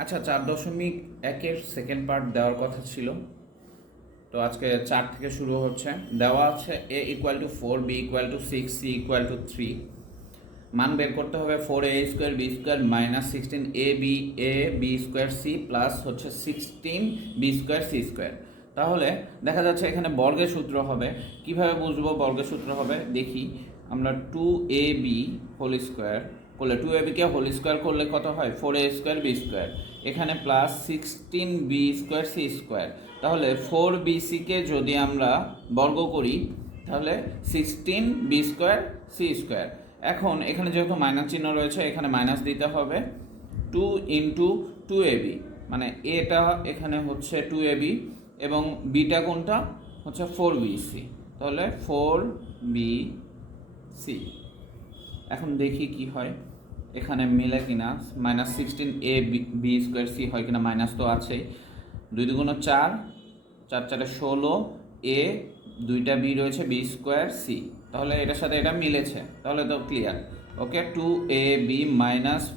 আচ্ছা, 4.1-এর second part দেওয়ার কথা ছিল, তো আজকে 4 থেকে শুরু হচ্ছে। দেওয়া আছে a=4, b=6, c=3। মান বের করতে হবে 4a² b² -16 ab² c plus হচ্ছে 16 b² c²। তাহলে দেখা যাচ্ছে এখানে বর্গের সূত্র হবে। কিভাবে বুঝবো বর্গের সূত্র হবে? দেখি আমরা 2ab হোল স্কোয়ার করলে 2ab-কে হোল স্কোয়ার করলে কত হয়? 4a² b²। এখানে প্লাস 16b² c²। তাহলে 4bc-কে যদি আমরা বর্গ করি তাহলে 16b² c²। এখন এখানে যেহেতু মাইনাস চিহ্ন রয়েছে, এখানে মাইনাস দিতে হবে। 2 ইন্টু 2ab, মানে এটা এখানে হচ্ছে 2ab এবং বিটা কোনটা হচ্ছে 4bc, তাহলে 4bc। এখন দেখি কি হয়, এখানে মিলে কিনা। -16a b² c হয় কিনা, মাইনাস তো আছেই। 2 × 4, 4 × 4 = 16, a 2টা b রয়েছে b² c, তাহলে এটার সাথে এটা মিলেছে, তাহলে তো ক্লিয়ার। ওকে, 2ab -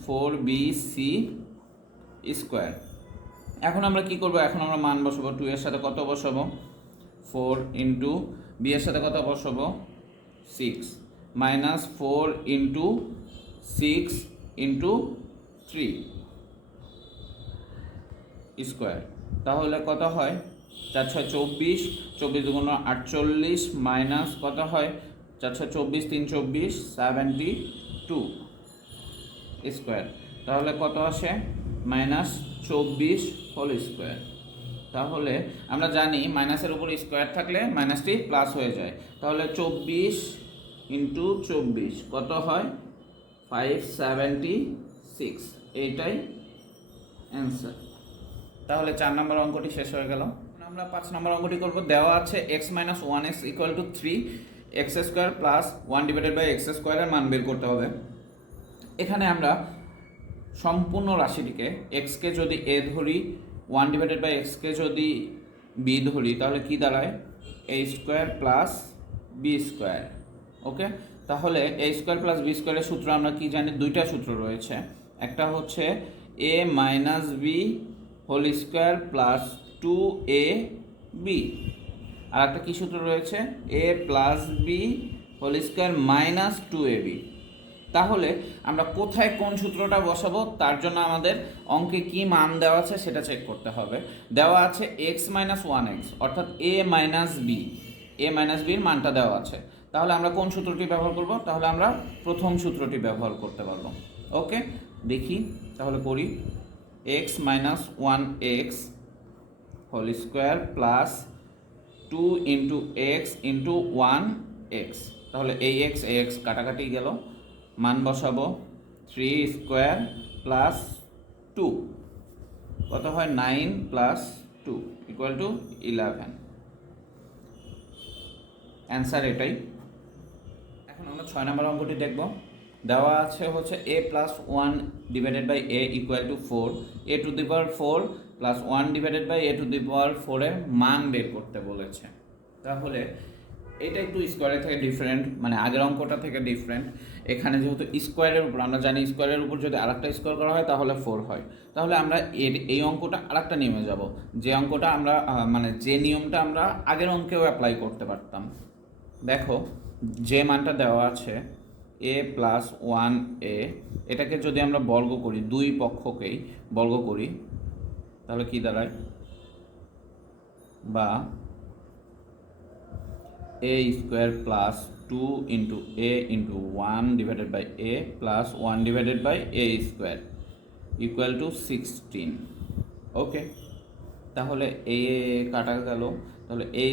4bc²। এখন আমরা কি করব? এখন আমরা মান বসাবো। 2 এর সাথে কত বসাবো? 4 ইন্টু b এর সাথে কত বসাবো? 6 -4 ইন্টু 6 ইন্টু 3 স্কোয়ার। তাহলে কত হয়? 4 × 6 = 24, 24 × 2 = 48 মাইনাস কত হয়? 4 × 6 = 24, 3 × 24 = 72 স্কোয়ার। তাহলে কত আসে? -24 হোল স্কোয়ার। তাহলে আমরা জানি মাইনাসের উপর স্কোয়ার থাকলে মাইনাসটি প্লাস হয়ে যায়। তাহলে 24 ইন্টু 24 কত হয়? 576। এইটাই অ্যান্সার। তাহলে 4 নম্বর অঙ্কটি শেষ হয়ে গেল। আমরা 5 নম্বর অঙ্কটি করব। দেওয়া আছে x - 1x = 3, x² plus 1/x² এর মান বের করতে হবে। এখানে আমরা সম্পূর্ণ রাশিটিকে x-কে যদি a ধরি, 1/x-কে যদি b ধরি, তাহলে কি দাঁড়ায়? a² plus b²। ওকে, তাহলে a² প্লাস b² এর সূত্র আমরা কি জানি? দুইটা সূত্র রয়েছে। একটা হচ্ছে a - b whole square plus 2ab, আর একটা কী সূত্র রয়েছে? a plus b whole square minus 2ab। তাহলে আমরা কোথায় কোন সূত্রটা বসাবো, তার জন্য আমাদের অঙ্কে কি মান দেওয়া আছে সেটা চেক করতে হবে। দেওয়া আছে x - 1x, অর্থাৎ a - b, এর মানটা দেওয়া আছে। তাহলে আমরা কোন সূত্রটি ব্যবহার করব? তাহলে আমরা প্রথম সূত্রটি ব্যবহার করতে পারবো। ওকে, দেখি তাহলে করি। x - 1x whole square plus 2 into x into 1x, তাহলে এই x কাটাকাটি গেল। মান বসাবো 3² প্লাস 2 কত হয়? 9 প্লাস 2 = 11। অ্যান্সার এটাই। এখন আমরা 6 নম্বর অঙ্কটি দেখব। দেওয়া আছে হচ্ছে a plus 1/a = 4, a⁴ plus 1/a⁴ এর মান বের করতে বলেছে। তাহলে এটা একটু স্কোয়ারের থেকে ডিফারেন্ট, মানে আগের অঙ্কটা থেকে ডিফারেন্ট। এখানে যেহেতু স্কোয়ারের উপর, আমরা জানি স্কোয়ারের উপর যদি আরেকটা স্কোয়ার করা হয় তাহলে 4 হয়। তাহলে আমরা এই অঙ্কটা আরেকটা নিয়মে যাব, যে অঙ্কটা আমরা মানে যে নিয়মটা আমরা আগের অঙ্কেও অ্যাপ্লাই করতে পারতাম। দেখো, যে মানটা দেওয়া আছে a প্লাস 1a, এটাকে যদি আমরা বর্গ করি, দুই পক্ষকেই বর্গ করি, তাহলে কি দাঁড়ায়? বা a² plus 2 into a into 1/a plus 1/a² = 16। ওকে, তাহলে a কাটা গেল, তাহলে a²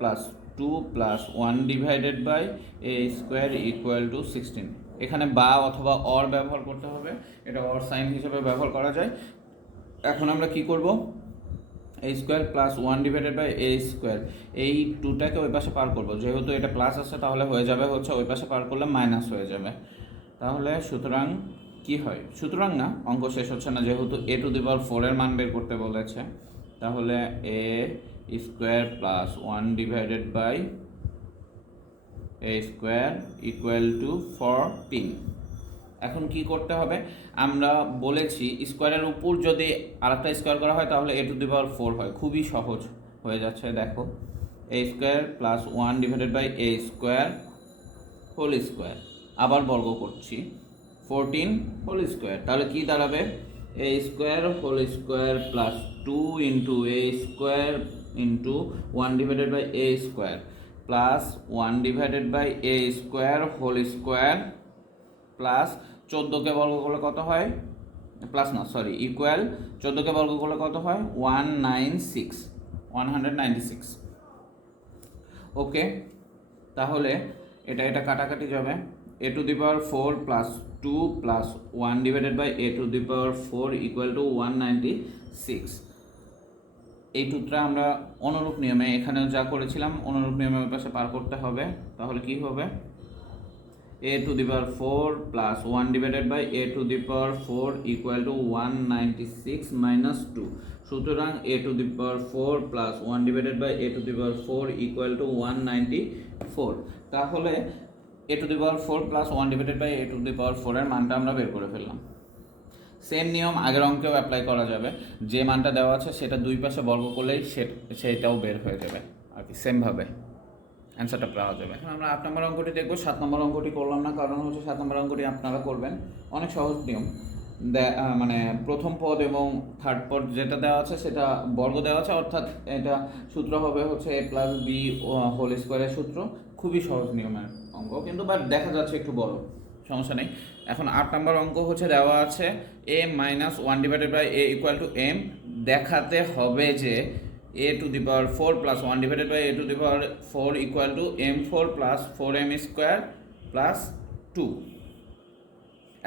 প্লাস 2 প্লাস 1/a² = 16। এখানে বা অথবা অর ব্যবহার করতে হবে, এটা অর সাইন হিসেবে ব্যবহার করা যায়। এখন আমরা কি করব? a² প্লাস 1/a², এই 2টাকে ওই পাশে পার করবো। যেহেতু এটা প্লাস আছে তাহলে হয়ে যাবে হচ্ছে ওই পাশে পার করলে মাইনাস হয়ে যাবে। তাহলে সুতরাং কি হয়? সুতরাং না, অঙ্ক শেষ হচ্ছে না, যেহেতু a⁴ এর মান বের করতে বলেছে। তাহলে a² প্লাস 1/a² = 14। এখন কি করতে হবে, আমরা বলেছি স্কোয়ারের উপর যদি আরেকটা স্কোয়ার করা হয় তাহলে a টু দি পাওয়ার 4 হয়, খুবই সহজ হয়ে যাচ্ছে। দেখো a square plus 1 divided by a square whole square, আবার বর্গ করছি 14 হোল স্কোয়ার, তাহলে কি দাঁড়াবে a square whole square plus 2 into a square into 1 divided by a square plus 1 divided by a square whole square plus 14কে বর্গ করলে কত হয়, প্লাস না সরি ইকুয়াল 14কে বর্গ করলে কত হয় 196। ওকে, তাহলে এটা কাটাকাটি যাবে, a to the power 4 plus 2 plus 1 divided by a to the power 4 equal to 196। এই সূত্রটা আমরা অনুরূপ নিয়মে এখানেও যা করেছিলাম অনুরূপ নিয়মে ওই পাশে পার করতে হবে। তাহলে কি হবে a to the power 4 plus 1 divided by a to the power 4 equal to 196 minus 2। সুতরাং a to the power 4 plus 1 divided by a to the power 4 equal to 194। তাহলে a to the power 4 plus 1 divided by a to the power 4 এর মানটা আমরা বের করে ফেললাম। Same নিয়ম আগের অঙ্কেও অ্যাপ্লাই করা যাবে, যে মানটা দেওয়া আছে সেটা দুই পাশে বর্গ করলেই সেটাও বের হয়ে যাবে আর কি, সেমভাবে অ্যান্সারটা পাওয়া যাবে। এখন আমরা 8 নম্বর অঙ্কটি দেখবো, 7 নম্বর অঙ্কটি করলাম না, কারণ হচ্ছে 7 নম্বর অঙ্কটি আপনারা করবেন, অনেক সহজ নিয়ম। মানে প্রথম পদ এবং থার্ড পদ যেটা দেওয়া আছে সেটা বর্গ দেওয়া আছে, অর্থাৎ এটা সূত্র হবে হচ্ছে a প্লাস বি হোল স্কোয়ারের সূত্র, খুবই সহজ নিয়মের অঙ্ক, কিন্তু বাট দেখা যাচ্ছে একটু বড়, সমস্যা নেই। এখন 8 নম্বর অঙ্ক হচ্ছে দেওয়া আছে a minus 1 divided by a equal to m, দেখাতে হবে যে a to the power 4 plus 1 divided by a to the power 4 equal to m4 plus 4m square plus 2।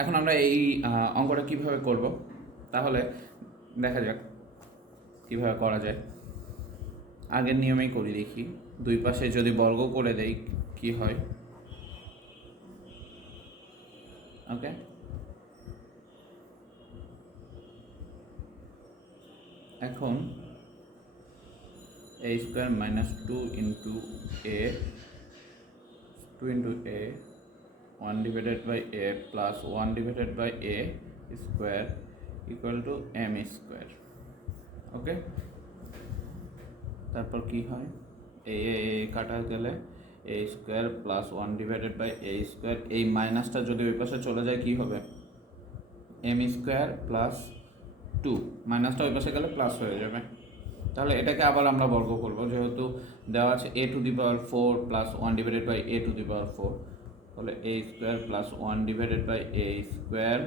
এখন আমরা এই অঙ্কটা কিভাবে করব, তাহলে দেখা যাক কিভাবে করা যায়। আগের নিয়মেই করি, দেখি দুই পাশে যদি বর্গ করে দেই কি হয়। ওকে, এখন a square minus 2 into a 1 divided by a plus 1 divided by a square equal to m square. Okay, তারপর কি হয়, a কাটা গেলে a square plus 1 divided by a square, এই মাইনাসটা যদি ওই পাশে চলে যায় কি হবে m স্কোয়ার প্লাস 2, মাইনাসটা ওই পাশে গেলে প্লাস হয়ে যাবে। তাহলে এটাকে আবার আমরা বর্গ করব, যেহেতু দেওয়া আছে a to the power 4 plus 1 divided by a to the power 4, তাহলে a square plus 1 divided by a square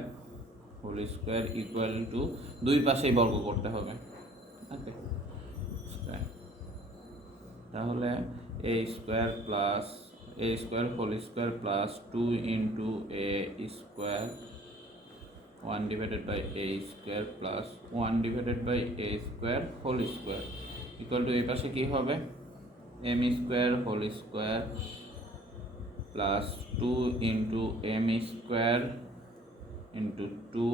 whole square equal to দুই পাশেই বর্গ করতে হবে। ওকে, স্কোয়ার, তাহলে a square plus a square whole square plus 2 into a square 1 divided by a square plus 1 divided by a square whole square equal to এই পাশে কী হবে m square whole square plus 2 into m square into 2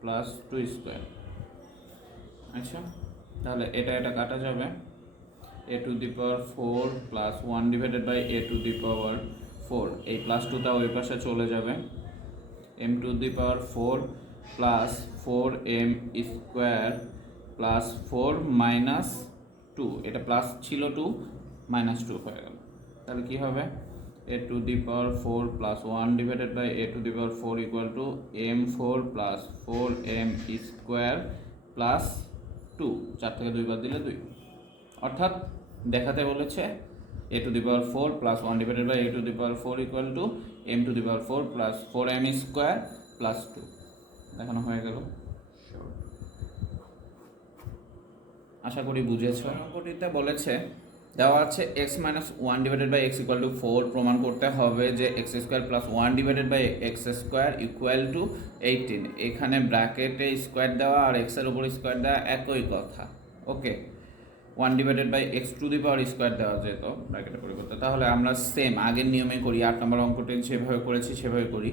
plus 2 square. আচ্ছা, তাহলে এটা কাটা যাবে, a to the power 4 plus 1 divided by a to the power 4, এই প্লাস 2টা ওই পাশে চলে যাবে, m to the power 4 plus 4m square plus 4 minus 2, এটা প্লাস ছিল 2 মাইনাস 2 হয়ে গেল। তাহলে কী হবে a to the power 4 plus 1 divided by a to the power 4 equal to m4 plus 4m square plus 2, 4 থেকে 2 বাদ দিলে 2, অর্থাৎ দেখাতে বলেছে a to the power 4 plus 1 divided by a to the power 4 equal to m to the power 4 plus 4m square plus 2, দেখানো হয়ে গেল। আশা করি বুঝেছ। অঙ্কটিতে বলেছে দেওয়া আছে x minus 1 divided by x equal to 4, প্রমাণ করতে হবে যে x square plus 1 divided by x square equal to 18। এখানে ব্র্যাকেটে স্কোয়ার দেওয়া আর x এর উপর স্কোয়ার দেওয়া একই কথা। Okay, 1 divided by x to the power square দেওয়া যেত ব্র্যাকেটের পরিবর্তে, তাহলে আমরা সেম আগের নিয়মে করি, 8 নম্বর অঙ্কটি যেভাবে করেছি সেভাবে করি।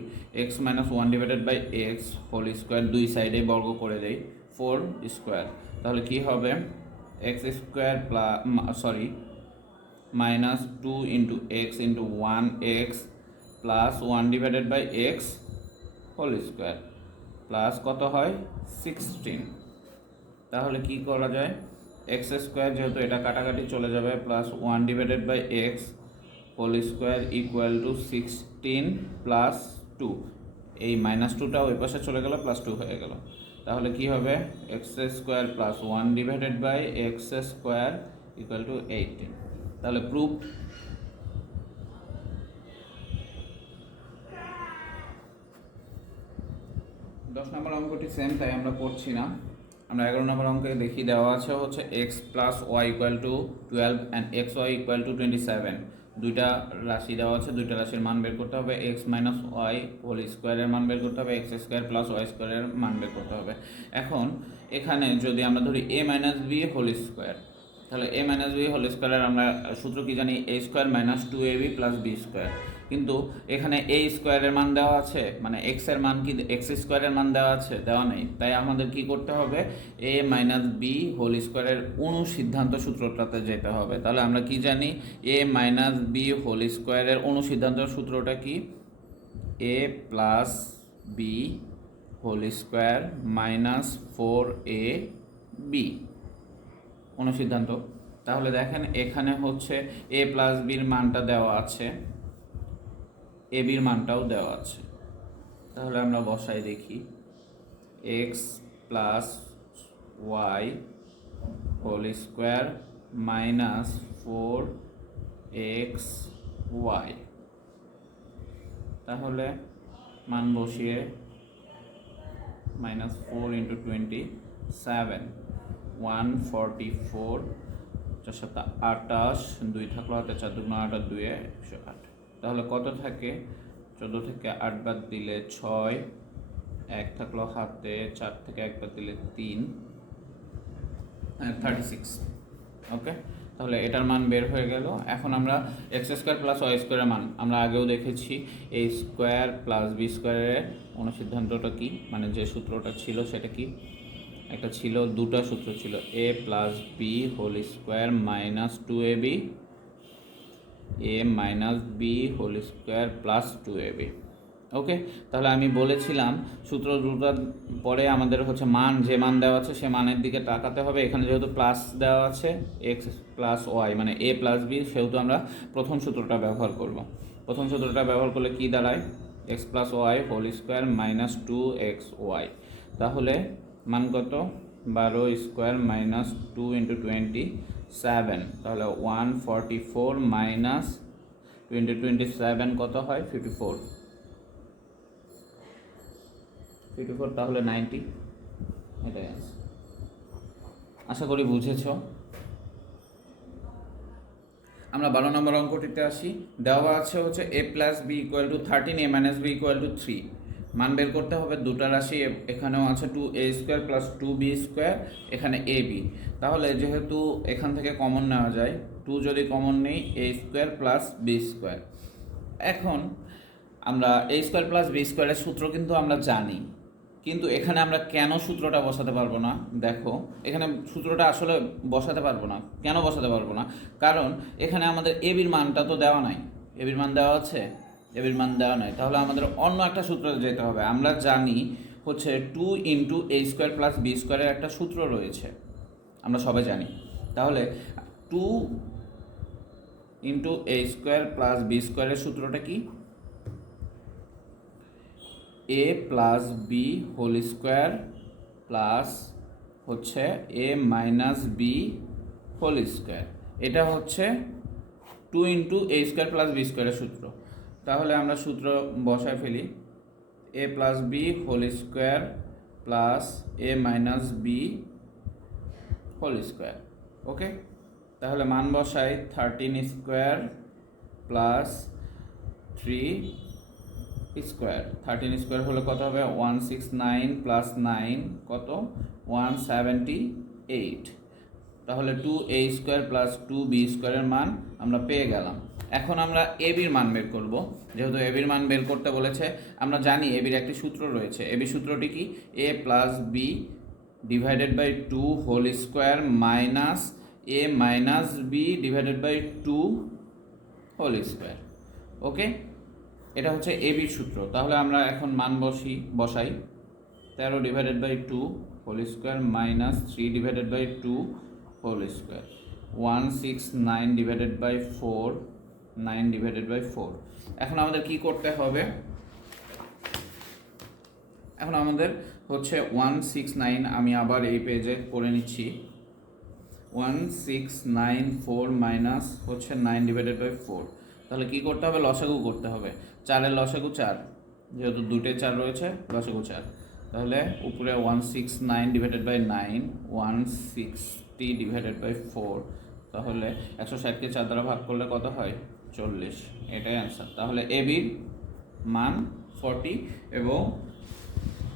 x minus 1 divided by x whole square দুই সাইডে বর্গ করে দেই 4 স্কোয়ার, তাহলে কি হবে x square minus 2 into x into 1x plus 1 divided by x whole square plus কত হয় 16। তাহলে কি করা যায়, এক্স স্কোয়ার যেহেতু এটা কাটাকাটি চলে যাবে, plus 1/x whole square equal to 16 plus 2, এই -2টা ওই পাশে চলে গেল, +2 হয়ে গেল। তাহলে কি হবে, x square plus 1/x square equal to 18। তাহলে প্রুফ। 10 নম্বর অঙ্কটি সেম, তাই আমরা পড়ছি না। আমরা 11 নম্বর অঙ্কে দেখি, দেওয়া আছে হচ্ছে x plus y equal to 12 and x y equal to 27। দুইটা রাশি দেওয়া আছে, দুইটা রাশির মান বের করতে হবে। এক্স মাইনাস ওয়াই হোল স্কোয়ারের মান বের করতে হবে, এক্স স্কোয়ার প্লাস ওয়াই স্কোয়ারের মান বের করতে হবে। এখন এখানে যদি আমরা ধরি এ মাইনাস বি হোল স্কোয়ার, তাহলে এ মাইনাস বি হোল স্কোয়ারের আমরা সূত্র কি জানি, A square minus 2ab plus B square. কিন্তু এখানে এ স্কোয়ারের মান দেওয়া আছে, মানে এক্স এর মান কি এক্স স্কোয়ারের মান দেওয়া আছে, দেওয়া নেই। তাই আমাদের কি করতে হবে, এ মাইনাস বি হোল স্কোয়ারের অনুসিদ্ধান্ত সূত্রটাতে যেতে হবে। তাহলে আমরা কি জানি, এ মাইনাস বি হোল স্কোয়ারের অনুসিদ্ধান্ত সূত্রটা কি, A plus B whole square minus 4ab অনুসিদ্ধান্ত। তাহলে দেখেন এখানে হচ্ছে এ প্লাস বির মানটা দেওয়া আছে, এ বির মানটাও দেওয়া আছে। তাহলে আমরা বসাই দেখি, x plus y whole square minus 4xy। তাহলে মান বসিয়ে -4 × 27 144, 4 7 28, 2 থাকলো হাতে, 4 2 8 আর 2 108। তাহলে কত থাকে, 14 থেকে 8 বাদ দিলে 6, 1 থাকলো হাতে, 4 থেকে 1 বাদ দিলে 3, 36। ওকে, তাহলে এটার মান বের হয়ে গেল। এখন আমরা এক্স স্কোয়ার প্লাস ওয়াই স্কোয়ারের মান আমরা আগেও দেখেছি, এ স্কোয়ার প্লাস বি স্কোয়ারের অনুসিদ্ধান্তটা কি, মানে যে সূত্রটা ছিল সেটা কি, একটা ছিল, দুটো সূত্র ছিল, A plus B whole square minus 2ab, A minus B whole square plus 2ab। Okay, তাহলে আমি বলেছিলাম সূত্র দুটার পরে আমাদের হচ্ছে মান, যে মান দেওয়া আছে সে মানের দিকে তাকাতে হবে। এখানে যেহেতু প্লাস দেওয়া আছে, এক্স প্লাস ওয়াই মানে এ প্লাস বি, সেহেতু আমরা প্রথম সূত্রটা ব্যবহার করব। প্রথম সূত্রটা ব্যবহার করলে কি দাঁড়ায়, x plus y whole square minus 2xy। তাহলে মান কত, 12 স্কোয়ার মাইনাস 2 × 27, তাহলে 144 মাইনাস 2 × 27 কত হয়, 54, তাহলে 90। এটাই আছে, আশা করি বুঝেছ। আমরা 12 নম্বর অঙ্কটিতে আসি। দেওয়া আছে হচ্ছে A plus B equal to 13, A minus B equal to 3। মান বের করতে হবে, দুটা রাশি, এখানেও আছে 2a square plus 2b square, এখানে ab। তাহলে যেহেতু এখান থেকে কমন নেওয়া যায়, 2 যদি কমন নেই, a square plus b square. এখন আমরা a স্কোয়ার প্লাস b স্কোয়ারের সূত্র কিন্তু আমরা জানি, কিন্তু এখানে আমরা কেন সূত্রটা বসাতে পারবো না, দেখো এখানে সূত্রটা আসলে বসাতে পারবো না। কেন বসাতে পারবো না, কারণ এখানে আমাদের এবির মানটা তো দেওয়া নাই। এবির মান দেওয়া আছে, এবির মান দেওয়া নাই। তাহলে আমাদের অন্য একটা সূত্রে যেতে হবে। আমরা জানি হচ্ছে 2 × a স্কোয়ার প্লাস বি স্কোয়ারের একটা সূত্র রয়েছে, আমরা সবাই জানি। তাহলে 2 × a স্কোয়ার প্লাস বি স্কোয়ারের সূত্রটা কি, A plus B whole square plus হচ্ছে A minus B whole square. এটা হচ্ছে 2 × a স্কোয়ার প্লাস বি স্কোয়ারের সূত্র। তাহলে আমরা সূত্র বসায় ফেলি, A plus B whole square plus A minus B whole square. Okay, তাহলে মান বসাই 13 স্কোয়ার প্লাস 3 স্কোয়ার। 13 স্কোয়ার হলে কত হবে, 169 প্লাস 9 কত, 178। তাহলে 2a স্কোয়ার প্লাস 2b স্কোয়ারের মান আমরা পেয়ে গেলাম। এখন আমরা এবির মান বের করব। যেহেতু এবির মান বের করতে বলেছে, আমরা জানি এবির একটি সূত্র রয়েছে। এবি সূত্রটি কি, a plus B divided by 2 whole square minus A minus B divided by 2 whole square. Okay, এটা হচ্ছে এবির সূত্র। তাহলে আমরা এখন মান বসাই 13 divided by 2 whole square minus 3 divided by 2 whole square 169 divided by 4 9 divided by 4। এখন আমাদের কি করতে হবে? এখন আমাদের হচ্ছে 169, আমি আবার এই পেজে করে নিচ্ছি। 1694 মাইনাস হচ্ছে 9 ডিভাইডেড বাই 4। তাহলে কি করতে হবে? লসাগু করতে হবে। 4-এর লসাগু 4, যেহেতু দুটো 4 রয়েছে, লসাগু 4। তাহলে উপরে 169 ডিভাইডেড বাই 9 160 ডিভাইডেড বাই 4। তাহলে 160কে 4 দ্বারা ভাগ করলে কত হয়? 40। এটাই অ্যান্সার। তাহলে এবির মান 40 এবং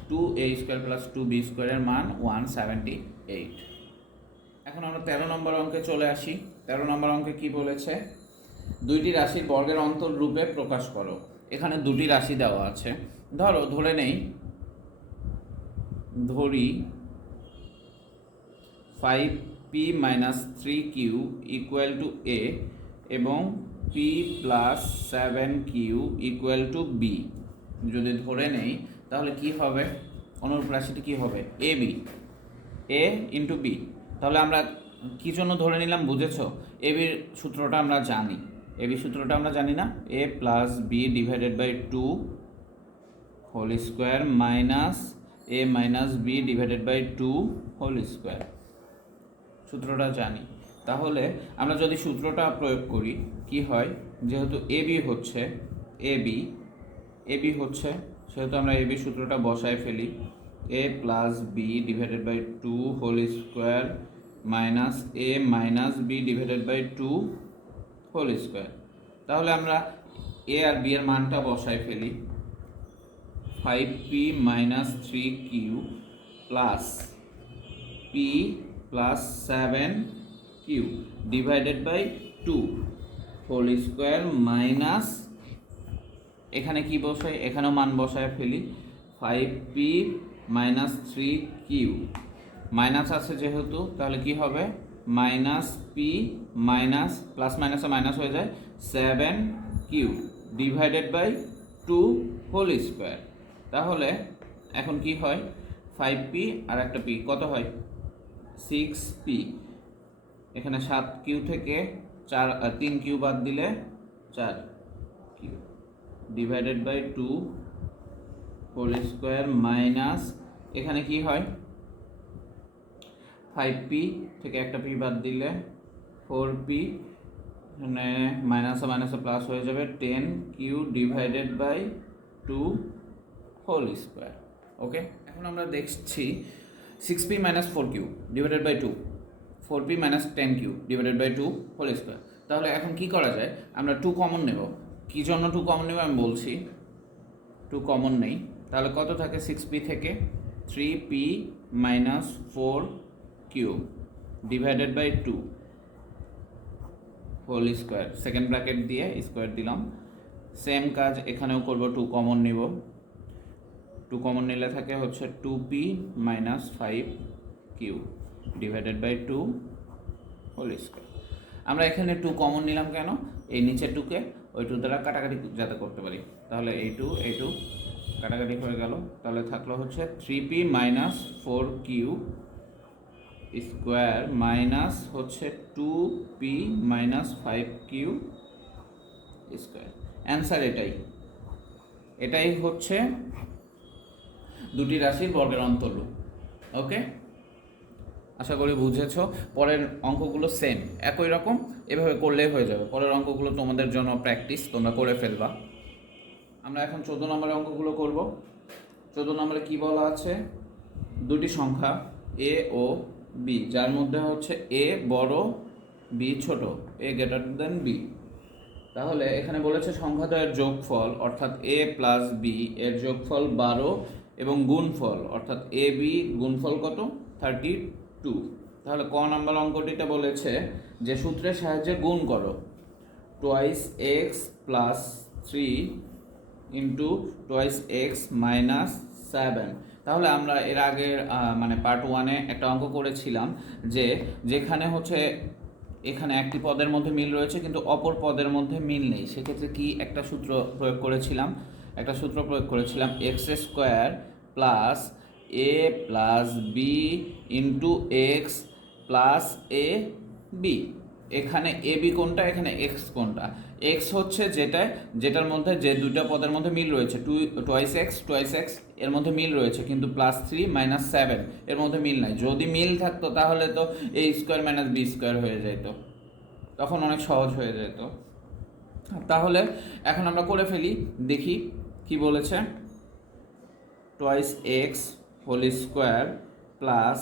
2a স্কোয়ার প্লাস 2b স্কোয়ারের মান 178। এখন আমরা 13 নম্বর অঙ্কে চলে আসি। 13 নম্বর অঙ্কে কি বলেছে? দুইটি রাশির বর্গের অন্তর রূপে প্রকাশ করো। এখানে দুটি রাশি দেওয়া আছে। ধরি 5p minus 3q equal to a এবং p plus 7q equal to b যদি ধরে নেই, তাহলে কি হবে? অনুরূপ রাশিটি কি হবে? a into b। তাহলে আমরা কি জন্য ধরে নিলাম বুঝেছো? এবির সূত্রটা আমরা জানি। এবির সূত্রটা আমরা জানি না? a plus B divided by 2 whole square minus a minus B divided by 2 whole square. সূত্রটা জানি। তাহলে আমরা যদি সূত্রটা প্রয়োগ করি কি হয়? যেহেতু এবি হচ্ছে সেহেতু আমরা এবি সূত্রটা বসায় ফেলি। a plus B divided by 2 whole square minus a minus B divided by 2 whole square. তাহলে আমরা a আর b এর মানটা বসায় ফেলি। 5p minus 3q plus p plus 7q divided by 2 whole square minus, এখানে কি বসাই? এখানেও মান বসায় ফেলি। 5p মাইনাস 3q মাইনাস আছে যেহেতু, তাহলে কি হবে? মাইনাস p মাইনাস প্লাস মাইনাসে মাইনাস হয়ে যায় 7q divided by 2 whole square. তাহলে এখন কি হয়? 5p আর একটা p কত হয়? 6p। এখানে 7q থেকে 3q বাদ দিলে 4q divided by 2 whole square minus, এখানে কি হয়? 5p থেকে একটা p বাদ দিলে 4p, এখানে মাইনাসে মাইনাসে প্লাস হয়ে যাবে 10q divided by 2 whole square. Okay, এখন আমরা দেখছি 6p minus 4q divided by 2, 4p minus 10q divided by 2 whole square. তাহলে এখন কি করা যায়? আমরা 2 কমন নেব। কী জন্য 2 কমন নেব আমি বলছি। 2 কমন নেই, তাহলে কত থাকে? 6p থেকে 3p minus 4q divided by 2 whole square, second bracket দিয়ে স্কোয়ার দিলাম। সেম কাজ এখানেও করব, 2 কমন নিব। 2 কমন নিলে থাকে হচ্ছে 2p minus 5q divided by 2 whole square. আমরা এখানে 2 কমন নিলাম কেন? এই নিচের 2কে ওই 2 দ্বারা কাটাকাটি যাতে করতে পারি। তাহলে এই 2 কাটাকাটি হয়ে গেল। তাহলে থাকলো হচ্ছে 3p minus 4q square minus হচ্ছে 2p minus 5q square. Answer এটাই হচ্ছে দুটি রাশির বর্গের অন্তররূপ। ওকে, আশা করি বুঝেছো। পরের অঙ্কগুলো সেম একই রকম, এভাবে করলেই হয়ে যাবে। পরের অঙ্কগুলো তোমাদের জন্য প্র্যাকটিস, তোমরা করে ফেলবা। আমরা এখন 14 নম্বরের অঙ্কগুলো করব। 14 নম্বরে কি বলা আছে? দুটি সংখ্যা a ও b, যার মধ্যে হচ্ছে a বড় b ছোট, a গ্রেটার দেন b। তাহলে এখানে বলেছে সংখ্যাদ্বয়ের যোগফল অর্থাৎ a প্লাস b এর যোগফল 12 এবং গুণফল অর্থাৎ a b গুণফল কত? 32। তাহলে ক নম্বর অঙ্কটিতে বলেছে যে সূত্রের সাহায্যে গুণ করো twice x plus 3 into twice x minus 7। তাহলে আমরা এর আগের মানে পার্ট 1-এ একটা অঙ্ক করেছিলাম যে যেখানে হচ্ছে এখানে একটি পদের মধ্যে মিল রয়েছে কিন্তু অপর পদের মধ্যে মিল নেই, সেক্ষেত্রে কি একটা সূত্র প্রয়োগ করেছিলাম x square plus A plus B into x plus A B. এখানে এ বি কোনটা, এখানে এক্স কোনটা? এক্স হচ্ছে যেটার মধ্যে যে দুইটা পদের মধ্যে মিল রয়েছে, টোয়াইস এক্স এর মধ্যে মিল রয়েছে, কিন্তু +3 - 7 এর মধ্যে মিল নাই। যদি মিল থাকতো তাহলে তো এ স্কোয়ার মাইনাস বি স্কোয়ার হয়ে যেত, তখন অনেক সহজ হয়ে যেত। তাহলে এখন আমরা করে ফেলি, দেখি কি বলেছে। Twice x whole square plus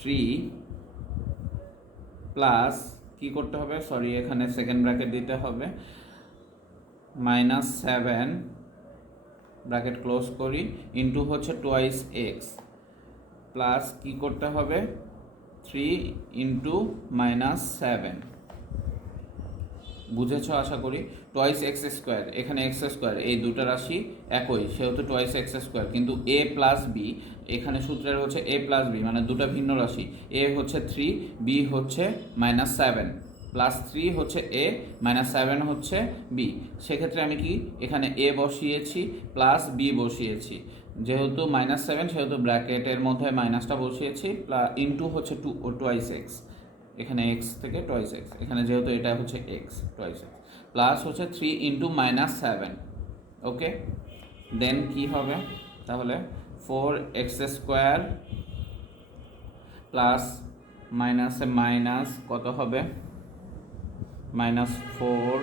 3 plus কি করতে হবে, সরি এখানে সেকেন্ড ব্র্যাকেট দিতে হবে, -7 ব্র্যাকেট ক্লোজ করি, ইন্টু হচ্ছে টোয়াইস এক্স প্লাস কি করতে হবে 3 ইন্টু -7। বুঝেছ আশা করি। টোয়াইস এক্স স্কোয়ার, এখানে এক্স স্কোয়ার, এই দুটো রাশি একই, সেহেতু টোয়াইস এক্স স্কোয়ার, কিন্তু এ প্লাস বি এখানে সূত্রের হচ্ছে এ প্লাস বি, মানে দুটো ভিন্ন রাশি। এ হচ্ছে 3, বি হচ্ছে -7, +3 হচ্ছে এ, -7 হচ্ছে বি। সেক্ষেত্রে আমি কি এখানে এ বসিয়েছি প্লাস বি বসিয়েছি, যেহেতু -7 সেহেতু ব্র্যাকেটের মধ্যে মাইনাসটা বসিয়েছি, ইন্টু হচ্ছে টোয়াইস এক্স, এখানে এক্স থেকে টোয়াইস এক্স, এখানে যেহেতু এটা হচ্ছে এক্স টোয়াইস এক্স, প্লাস হচ্ছে 3 ইন্টু -7। ওকে, দেন কি হবে তাহলে 4x স্কোয়ার প্লাস মাইনাসে মাইনাস কত হবে, -4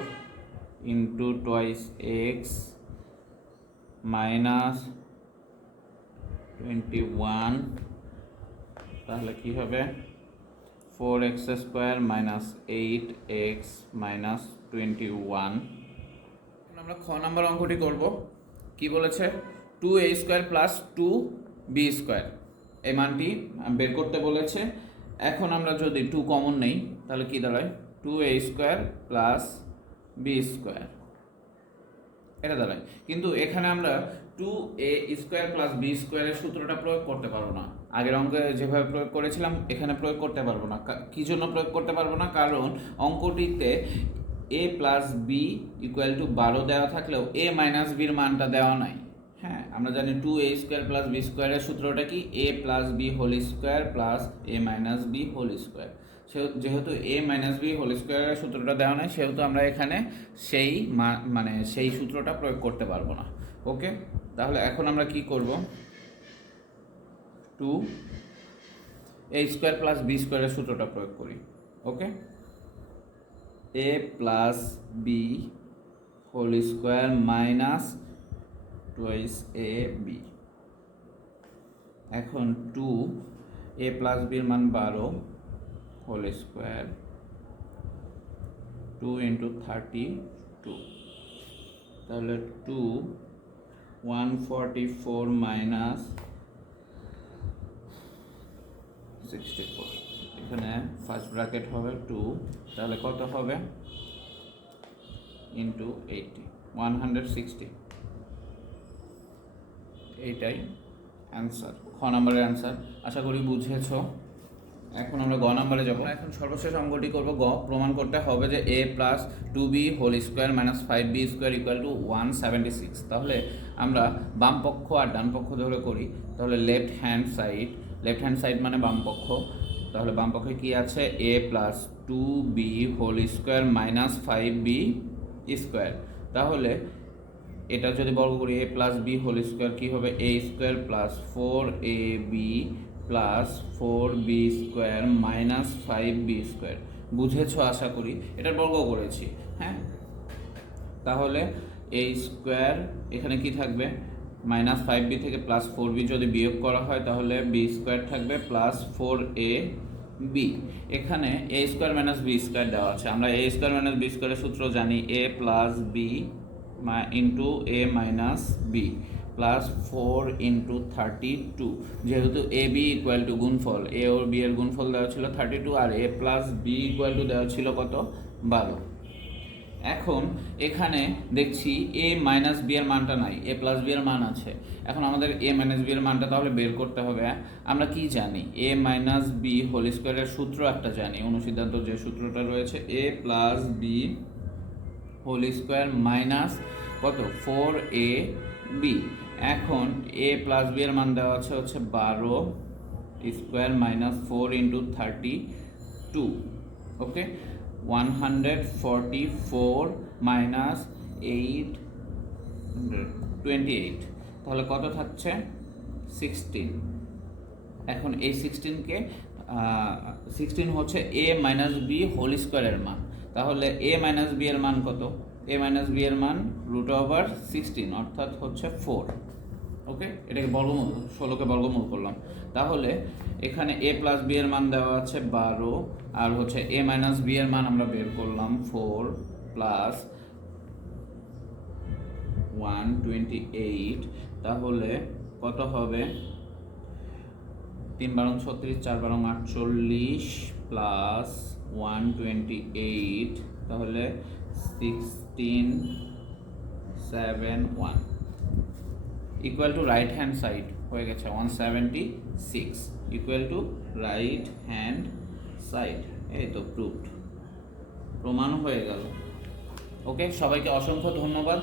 ইন্টু টোয়াইস এক্স -21, তাহলে কি হবে 4x স্কোয়ার -8x -21। আমরা খ নাম্বার অঙ্কটি করব। কি বলেছে, 2a square plus 2b square, এই মানটি বের করতে বলেছে। এখন আমরা যদি 2 কমন নেই তাহলে কি দাঁড়ায়, 2a square plus b square, এটা দাঁড়ায়। কিন্তু এখানে আমরা 2a স্কোয়ার প্লাস বি স্কোয়ারের সূত্রটা প্রয়োগ করতে পারবো না, আগের অঙ্কে যেভাবে প্রয়োগ করেছিলাম এখানে প্রয়োগ করতে পারবো না। কি জন্য প্রয়োগ করতে পারবো না, কারণ অঙ্কটিতে a plus B equal to 12 দেওয়া থাকলেও a মাইনাস বির মানটা দেওয়া নাই। হ্যাঁ, আমরা জানি 2a স্কোয়ার প্লাস বি স্কোয়ারের সূত্রটা কি, a plus B whole square plus a minus B whole square. যেহেতু a মাইনাস বি হোল স্কোয়ারের সূত্রটা দেওয়া নাই, সেহেতু আমরা এখানে সেই সূত্রটা প্রয়োগ করতে পারবো না। ওকে, তাহলে এখন আমরা কি করব, 2a স্কোয়ার প্লাস বি স্কোয়ারের সূত্রটা প্রয়োগ করি। Okay, a plus B whole square minus twice a b. এখন 2a প্লাস বির মান 12 হোল স্কোয়ার 2 ইন্টু 32, তাহলে 144 মাইনাস 64, এখানে ফার্স্ট ব্র্যাকেট হবে 2, তাহলে কত হবে ইন্টু 80, 160। এইটাই অ্যান্সার, খ নম্বরের অ্যান্সার। আশা করি বুঝেছো। এখন আমরা গ নম্বরে যাবো। এখন সর্বশেষ অঙ্কটি করব। গ, প্রমাণ করতে হবে যে a plus 2b whole square minus 5b square equal to 176। তাহলে আমরা বাম পক্ষ আর ডান পক্ষ ধরে করি। তাহলে লেফট হ্যান্ড সাইড মানে বাম পক্ষ। তাহলে বাম পক্ষে কি আছে, a plus 2b whole square minus 5b square. তাহলে এটা যদি বর্গ করি, a plus b whole square কী হবে, a square plus 4ab plus 4b square minus 5b square. বুঝেছো আশা করি, এটার বর্গ করেছি। হ্যাঁ, তাহলে a স্কোয়ার এখানে কি থাকবে, -5b থেকে +4b যদি বিয়োগ করা হয় তাহলে b স্কোয়ার থাকবে প্লাস 4ab। এখানে a square minus b square দেওয়া আছে, আমরা a স্কোয়ার মাইনাস b স্কোয়ারের সূত্র জানি, a plus b into a minus b plus 4 into 32। যেহেতু এ বি ইকুয়াল টু গুণফল, এ ওর বি এর গুণফল দেওয়া ছিল 32, আর এ প্লাস বি ইকুয়াল টু দেওয়া ছিল কত, 12। এখন এখানে দেখছি a মাইনাস বি এর মানটা নাই, a প্লাস বি এর মান আছে। এখন আমাদের a মাইনাস বি এর মানটা তাহলে বের করতে হবে। আমরা কি জানি, a মাইনাস বি হোল স্কোয়ারের সূত্র একটা জানি, অনুসিদ্ধান্ত যে সূত্রটা রয়েছে a plus B whole square minus কত 4ab। এখন a প্লাস বি এর মান দেওয়া আছে হচ্ছে 12 স্কোয়ার মাইনাস 4 ইন্টু 32, ওকে 144 মাইনাস 28, তাহলে কত থাকছে 16। এখন এই 16 হচ্ছে a মাইনাস বি হোল স্কোয়ারের মান। তাহলে a মাইনাস বি এর মান কত, a মাইনাস বি এর মান √16 অর্থাৎ হচ্ছে 4, ওকে। এটাকে বর্গমূল, 16কে বর্গমূল করলাম। তাহলে এখানে a প্লাস বি এর মান দেওয়া আছে 12, আর হচ্ছে a মাইনাস বি এর মান আমরা বের করলাম 4 প্লাস 128, তাহলে কত হবে 3 বারং 36, 4 বারং 48 প্লাস 128, তাহলে 1671 equal to right hand side হয়ে গেছে 176 equal to right hand side. এই তো প্রুভড, প্রমাণ হয়ে গেল। ওকে, সবাইকে অসংখ্য ধন্যবাদ।